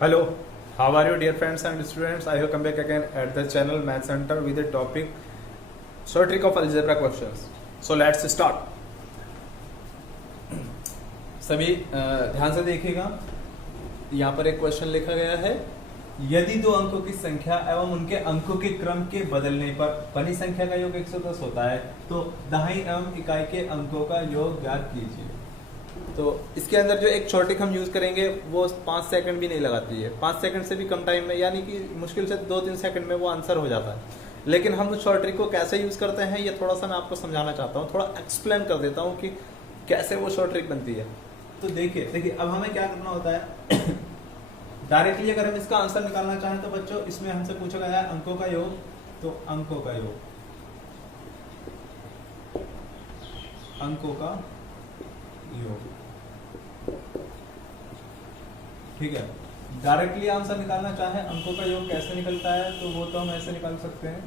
Hello, how are you, dear friends and students? I have come back again at the channel Math Center with the topic short trick of algebra questions. So let's start. सभी ध्यान से देखिएगा, यहाँ पर एक question लिखा गया है। यदि दो अंकों की संख्या एवं उनके अंकों के क्रम के बदलने पर बनी संख्या का योग 110 होता है, तो दहाई एवं इकाई के अंकों का योग ज्ञात कीजिए। तो इसके अंदर जो एक शॉर्ट ट्रिक हम यूज करेंगे वो 5 सेकंड भी नहीं लगाती है, 5 सेकंड से भी कम टाइम में, यानी कि मुश्किल से 2-3 सेकंड में वो आंसर हो जाता है। लेकिन हम उस शॉर्ट ट्रिक को कैसे यूज करते हैं ये थोड़ा सा मैं आपको समझाना चाहता हूँ, थोड़ा एक्सप्लेन कर देता हूँ कि कैसे वो शॉर्ट ट्रिक बनती है। तो देखिए अब हमें क्या करना होता है डायरेक्टली अगर हम इसका आंसर निकालना चाहें तो बच्चों इसमें हमसे पूछा गया है अंकों का योग, तो अंकों का योग, अंकों का योग, ठीक है। डायरेक्टली आंसर निकालना चाहे अंकों का योग कैसे निकलता है, तो वो तो हम ऐसे निकाल सकते हैं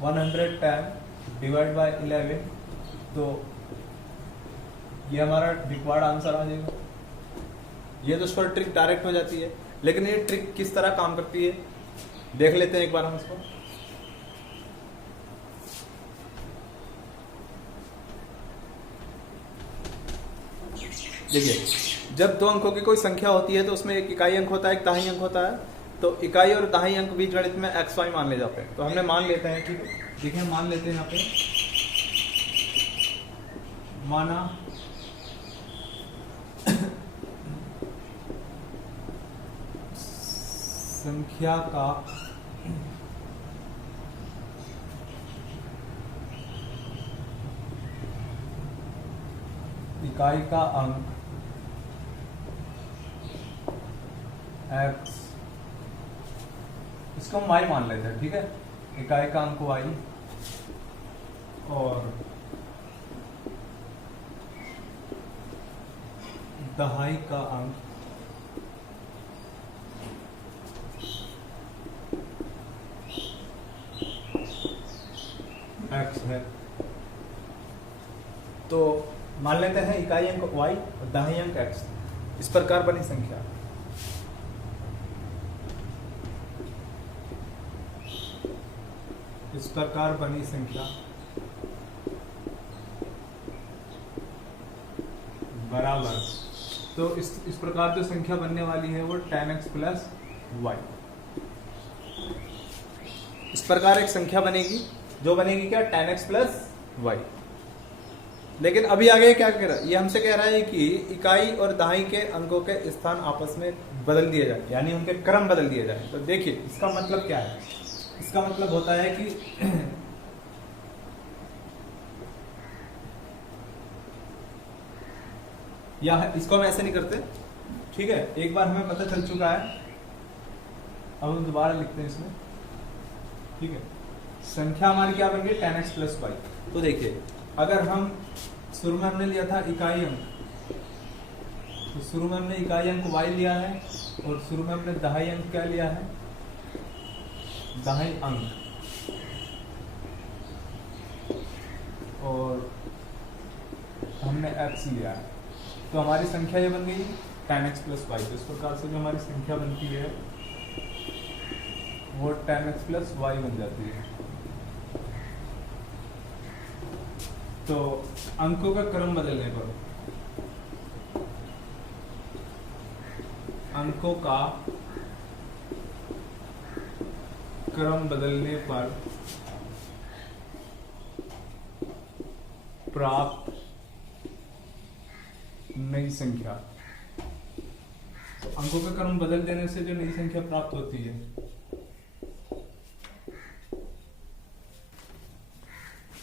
110 डिवाइड बाय 11, तो ये हमारा रिक्वायर्ड आंसर आ जाएगा। ये तो शॉर्ट ट्रिक डायरेक्ट हो जाती है, लेकिन ये ट्रिक किस तरह काम करती है देख लेते हैं एक बार हम इसको। देखिए, जब दो अंकों की कोई संख्या होती है तो उसमें एक इकाई अंक होता है, एक दहाई अंक होता है। तो इकाई और दहाई अंक बीज गणित में एक्स वाई मान ले जाते हैं। तो हमने मान लेते हैं, ठीक है, देखिए मान लेते हैं यहाँ पे, माना संख्या का इकाई का अंक x, इसको हम y मान लेते हैं, ठीक है, इकाई का अंक y और दहाई का अंक x है। तो मान लेते हैं इकाई अंक y और दहाई अंक x। इस प्रकार बनी संख्या, इस प्रकार बनी संख्या बराबर, तो इस प्रकार जो संख्या बनने वाली है वो 10x प्लस y। इस प्रकार एक संख्या बनेगी जो बनेगी क्या, 10x प्लस y। लेकिन अभी आगे क्या कह रहा है, ये हमसे कह रहा है कि इकाई और दहाई के अंकों के स्थान आपस में बदल दिए जाए, यानी उनके क्रम बदल दिए जाए। तो देखिए इसका मतलब क्या है, इसका मतलब होता है कि या इसको हम ऐसे नहीं करते, ठीक है, एक बार हमें पता चल चुका है, अब हम दोबारा लिखते हैं इसमें, ठीक है। संख्या हमारी क्या बन गई, 10x प्लस y। तो देखिए अगर हम शुरू में हमने लिया था इकाई अंक, तो शुरू में हमने इकाई अंक y लिया है और शुरू में हमने दहाई अंक क्या लिया है, दहाई अंक, और हमने x लिया है। तो हमारी संख्या ये बन गई 10x प्लस y। तो इस प्रकार से जो हमारी संख्या बनती है वो 10x प्लस y बन जाती है। तो अंकों का क्रम बदलने पर, अंकों का क्रम बदलने पर प्राप्त नई संख्या, तो अंकों का क्रम बदल देने से जो नई संख्या प्राप्त होती है,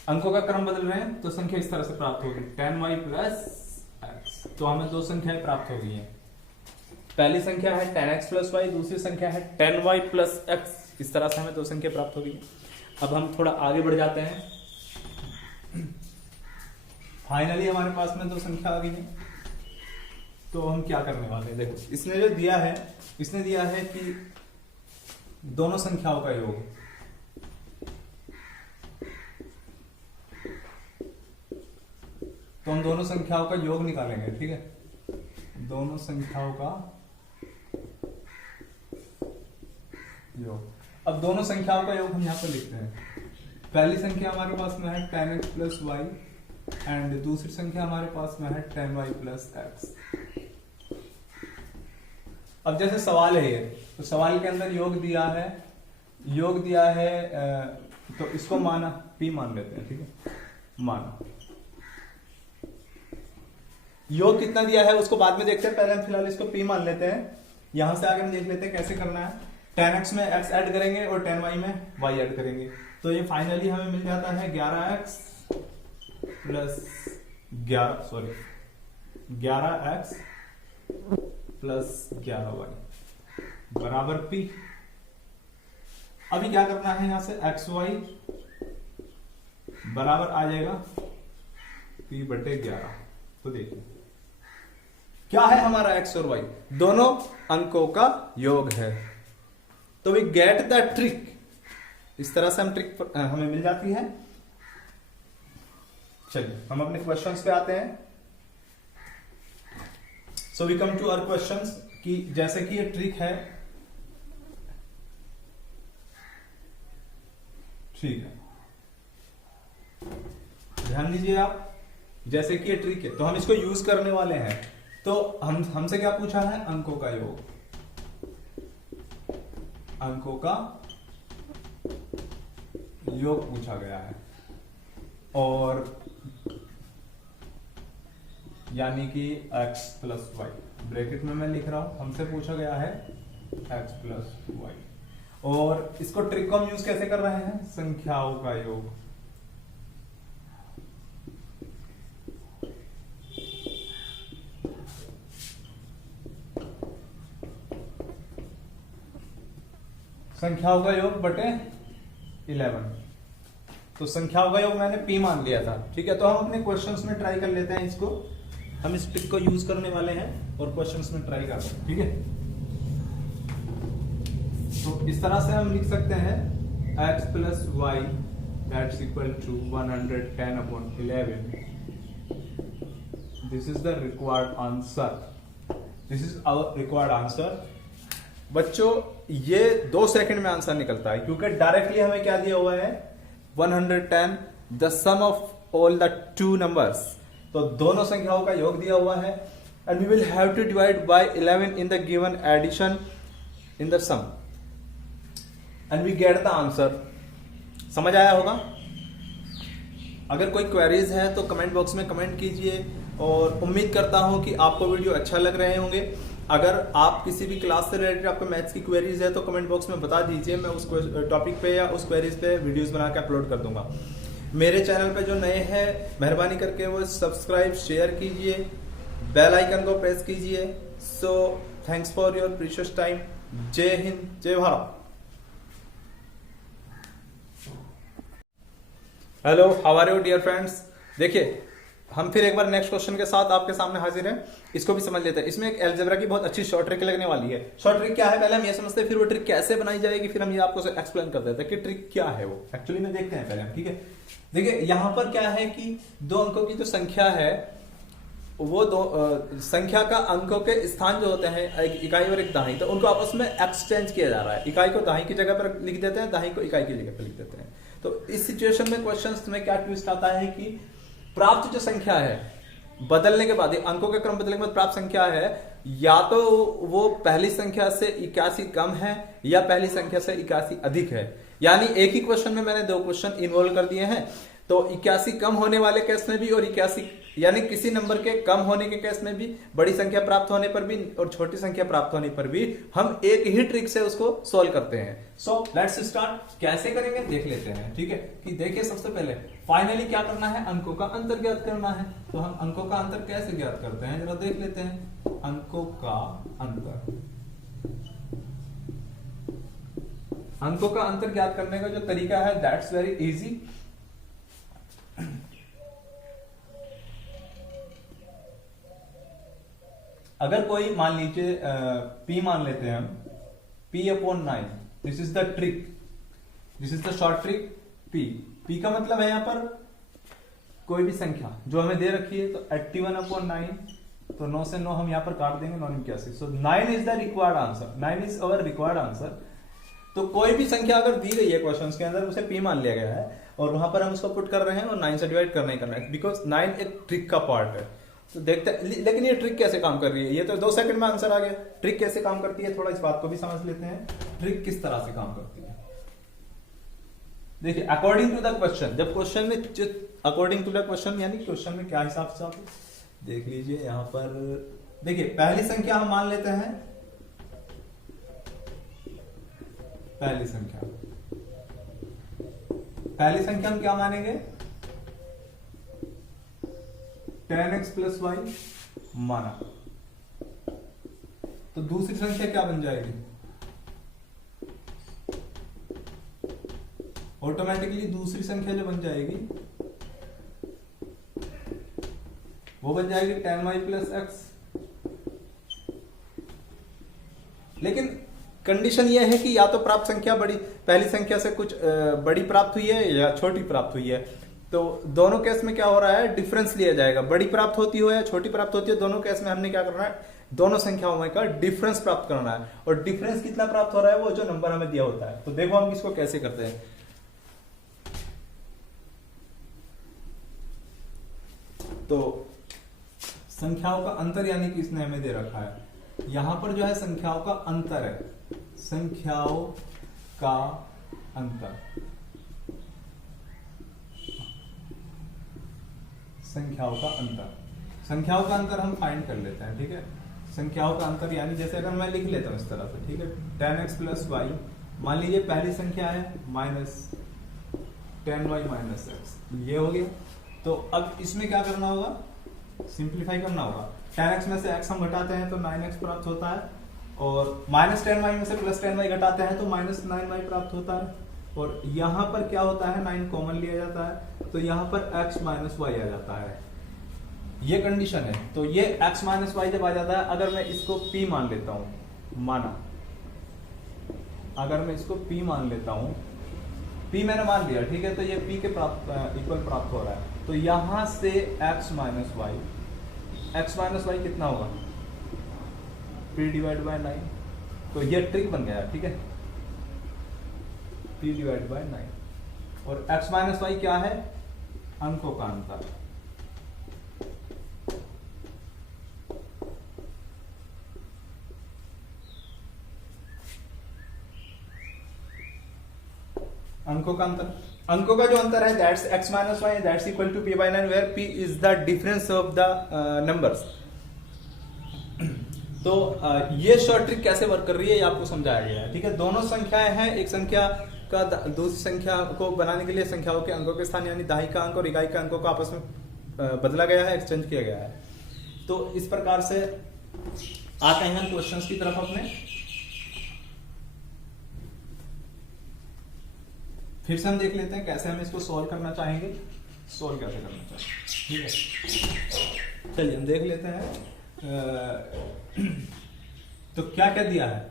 अंकों का क्रम बदल रहे हैं तो संख्या इस तरह से प्राप्त होगी 10y प्लस x। तो हमें दो संख्याएं प्राप्त हो गई हैं, पहली संख्या है 10x प्लस y, दूसरी संख्या है 10y प्लस x। इस तरह से हमें दो संख्या प्राप्त हो गई। अब हम थोड़ा आगे बढ़ जाते हैं, फाइनली हमारे पास में दो संख्या आ गई है। तो हम क्या करने वाले हैं, देखो इसने जो दिया है, इसने दिया है कि दोनों संख्याओं का योग, तो हम दोनों संख्याओं का योग निकालेंगे, ठीक है, दोनों संख्याओं का योग। अब दोनों संख्याओं का योग हम यहाँ पर लिखते हैं। पहली संख्या हमारे पास में है 10x प्लस वाई एंड दूसरी संख्या हमारे पास में है 10y प्लस एक्स। अब जैसे सवाल है ये, तो सवाल के अंदर योग दिया है, तो इसको माना p मान लेते हैं, ठीक है, माना। योग कितना दिया है उसको बाद में देखते हैं, पहले हम फिलहाल इसको p मान लेते हैं। यहां से आगे हम देख लेते हैं कैसे करना है। 10x में x ऐड करेंगे और 10y में y ऐड करेंगे, तो ये फाइनली हमें मिल जाता है 11x plus 11x plus 11y बराबर p। अभी क्या करना है, यहां से xy बराबर आ जाएगा p बटे 11। तो देखिए क्या है हमारा x और y, दोनों अंकों का योग है। तो वी गेट द ट्रिक, इस तरह से हम ट्रिक हमें मिल जाती है। चलिए हम अपने क्वेश्चंस पे आते हैं। So we come to our questions कि जैसे कि ये ट्रिक है, ठीक है, ध्यान दीजिए आप, जैसे कि ये ट्रिक है तो हम इसको यूज करने वाले हैं। तो हमसे क्या पूछा है, अंकों का योग, अंकों का योग पूछा गया है, और यानी कि x प्लस वाई, ब्रैकेट में मैं लिख रहा हूं, हमसे पूछा गया है x प्लस वाई। और इसको ट्रिक को हम यूज कैसे कर रहे हैं, संख्याओं का योग। संख्याओं का योग बटे 11। तो संख्याओं का योग मैंने p मान लिया था, ठीक है। तो हम अपने क्वेश्चंस में ट्राई कर लेते हैं इसको, हम इस ट्रिक को यूज करने वाले हैं और क्वेश्चंस में ट्राई करते हैं, ठीक है। तो इस तरह से हम लिख सकते हैं x plus y that's equal to 110/11। This is the required answer, this is our required answer. बच्चों ये 2 सेकंड में आंसर निकलता है, क्योंकि डायरेक्टली हमें क्या दिया हुआ है, 110 the sum of all the 2 numbers. तो दोनों संख्याओं का योग दिया हुआ है, and we will have to divide by 11 in the given addition in the sum and we get the answer. समझ आया होगा। अगर कोई क्वेरीज है तो कमेंट बॉक्स में कमेंट कीजिए, और उम्मीद करता हूं कि आपको वीडियो अच्छा लग रहे होंगे। अगर आप किसी भी क्लास से रिलेटेड आपको मैथ्स की क्वेरीज है तो कमेंट बॉक्स में बता दीजिए, मैं उस टॉपिक पे या उस क्वेरीज पे वीडियोस बना के अपलोड कर दूंगा। मेरे चैनल पे जो नए हैं मेहरबानी करके वो सब्सक्राइब शेयर कीजिए, बेल आइकन को प्रेस कीजिए। So thanks for your precious time. जय हिंद, जय Bharat. Hello, how are you dear friends. देखिए हम फिर एक बार नेक्स्ट क्वेश्चन के साथ आपके सामने हाजिर हैं। इसको भी समझ लेते हैं। इसमें एक अलजेब्रा की बहुत अच्छी शॉर्ट ट्रिक लगने वाली है। शॉर्ट ट्रिक क्या है पहले हम ये समझते हैं, फिर वो ट्रिक कैसे बनाई जाएगी, फिर हम ये आपको एक्सप्लेन कर देते हैं कि ट्रिक क्या है वो एक्चुअली में। देखते हैं पहले हम, ठीक है। देखिए यहां पर क्या है कि 2 अंकों की जो संख्या है वो संख्या का अंकों के स्थान जो होते हैं, एक इकाई और एक दहाई, तो उनको आपस में एक्सचेंज किया जा रहा है। इकाई को दहाई की जगह पर लिख देते हैं, दहाई को इकाई की जगह पर लिख देते हैं। तो इस सिचुएशन में क्वेश्चन में क्या ट्विस्ट आता है कि प्राप्त जो संख्या है बदलने के बाद, अंकों के क्रम बदलने के बाद प्राप्त संख्या है, या तो वो पहली संख्या से 81 कम है या पहली संख्या से 81 अधिक है। यानी एक ही क्वेश्चन में मैंने 2 क्वेश्चन इन्वॉल्व कर दिए हैं। तो 81 कम होने वाले केस में भी और 81 यानी किसी नंबर के कम होने के केस में भी, बड़ी संख्या प्राप्त होने पर भी और छोटी संख्या प्राप्त होने पर भी हम एक ही ट्रिक से उसको सॉल्व करते हैं। So let's start. कैसे करेंगे देख लेते हैं, ठीक है। कि देखिए सबसे पहले फाइनली क्या करना है, अंकों का अंतर ज्ञात करना है। तो हम अंकों का अंतर कैसे ज्ञात करते हैं जरा देख लेते हैं। अंकों का अंतर, अंकों का अंतर ज्ञात करने का जो तरीका है दैट्स वेरी इजी। अगर कोई मान लीजिए p मान लेते हैं हम, p/9, this is the trick, this is the short trick. p का मतलब है यहां पर कोई भी संख्या जो हमें दे रखी है, तो 81/9, तो 9 से 9 हम यहां पर काट देंगे, 9 81। सो 9 is the required answer, 9 is our required answer. तो कोई भी संख्या अगर दी गई है क्वेश्चंस के अंदर, उसे p मान लिया गया है और वहां पर हम उसको पुट कर रहे हैं और 9 से डिवाइड करना ही करना है, बिकॉज 9 एक ट्रिक का पार्ट है। तो देखते हैं, लेकिन ये ट्रिक कैसे काम कर रही है, ये तो 2 सेकंड में आंसर आ गया। ट्रिक कैसे काम करती है, थोड़ा इस बात को भी समझ लेते हैं, ट्रिक किस तरह से काम करती है। देखिए, अकॉर्डिंग टू द क्वेश्चन, जब क्वेश्चन में अकॉर्डिंग टू द क्वेश्चन यानी क्वेश्चन में क्या हिसाब से आप देख लीजिए। यहां पर देखिए, पहली संख्या हम मान लेते हैं, पहली संख्या हम क्या मानेंगे, 10x + y माना। तो दूसरी संख्या क्या बन जाएगी, ऑटोमेटिकली दूसरी संख्या जो बन जाएगी वो बन जाएगी 10y + x। लेकिन कंडीशन यह है कि या तो प्राप्त संख्या पहली संख्या से कुछ बड़ी प्राप्त हुई है या छोटी प्राप्त हुई है। तो दोनों केस में क्या हो रहा है, डिफरेंस लिया जाएगा, बड़ी प्राप्त होती हो या छोटी प्राप्त होती है, दोनों केस में हमने क्या करना है, दोनों संख्याओं में का डिफरेंस प्राप्त करना है। और डिफरेंस कितना प्राप्त हो रहा है, वो जो नंबर हमें दिया होता है। तो देखो हम इसको कैसे करते हैं। तो संख्याओं का अंतर यानी कि इसने हमें दे रखा है, यहां पर जो है संख्याओं का अंतर है, संख्याओं का अंतर, संख्याओं का अंतर, संख्याओं का अंतर हम फाइंड कर लेते हैं। ठीक है, संख्याओं का अंतर यानी जैसे अगर मैं लिख लेता हूं इस तरह से, ठीक है, 10x + y, मान लीजिए पहली संख्या है -10y - x, ये हो गया। तो अब इसमें क्या करना होगा, सिंप्लीफाई करना होगा। 10x में से x हम घटाते हैं तो 9x प्राप्त होता है, और -10y में से +10y घटाते हैं तो -9y प्राप्त होता है। और यहां पर क्या होता है, 9 कॉमन लिया जाता है, तो यहां पर x - y आ जाता है। ये कंडीशन है। तो ये x - y जब आ जाता है, अगर मैं इसको p मान लेता हूं, माना अगर मैं इसको p मान लेता हूं, p मैंने मान लिया, ठीक है, तो ये p के इक्वल प्राप्त हो रहा है। तो यहां से x - y कितना होगा, p/9। तो ये ट्रिक बन गया, ठीक है, p/9। और x - y क्या है, अंकों का अंतर। अंकों का अंतर, अंकों का जो अंतर है, that's x - y, that's equal to p/9, where p is the difference of the numbers. तो ये शॉर्ट ट्रिक कैसे वर्क कर रही है, ये आपको समझाया गया है। ठीक है, दोनों संख्याएं हैं, एक संख्या का दूसरी संख्या को बनाने के लिए संख्याओं के अंकों के स्थान यानी दहाई का अंक और इकाई का अंकों को आपस में बदला गया है, एक्सचेंज किया गया है। तो इस प्रकार से आते हैं हम क्वेश्चंस की तरफ अपने। फिर से हम देख लेते हैं कैसे हम इसको सॉल्व करना चाहेंगे, सॉल्व कैसे करना चाहेंगे। ठीक है, चलिए हम देख लेते हैं। तो क्या क्या दिया है,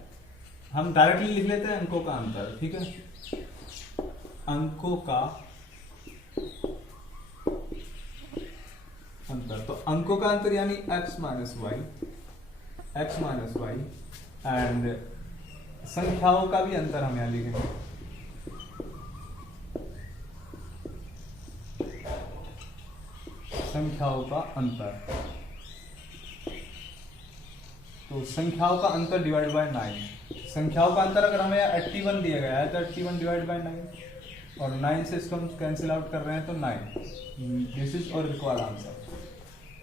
हम डायरेक्टली लिख लेते हैं अंकों का अंतर। ठीक है, अंकों का अंतर, तो अंकों का अंतर यानी x - y एंड संख्याओं का भी अंतर हम यहां लिखेंगे, संख्याओं का अंतर। तो संख्याओं का अंतर डिवाइड बाय 9, संख्याओं का अंतर अगर हमें 81 दिया गया है तो 81 डिवाइड बाय 9, और 9 से इसको हम कैंसिल आउट कर रहे हैं तो 9, दिस इज और रिक्वायर्ड आंसर।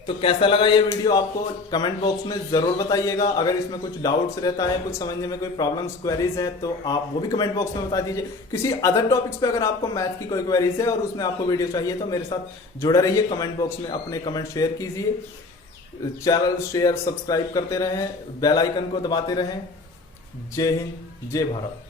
तो कैसा लगा ये वीडियो आपको कमेंट बॉक्स में जरूर बताइएगा। अगर इसमें कुछ डाउट्स रहता है, कुछ समझने में कोई प्रॉब्लम्स, क्वेरीज है, तो आप वो भी कमेंट बॉक्स में बता दीजिए। किसी अदर टॉपिक्स पे अगर आपको मैथ की कोई क्वेरीज है और उसमें आपको वीडियो चाहिए तो मेरे साथ जुड़े रहिए, कमेंट बॉक्स में अपने कमेंट शेयर कीजिए, चैनल शेयर सब्सक्राइब करते रहें, बेल आइकन को दबाते रहें। जय हिंद, जय भारत।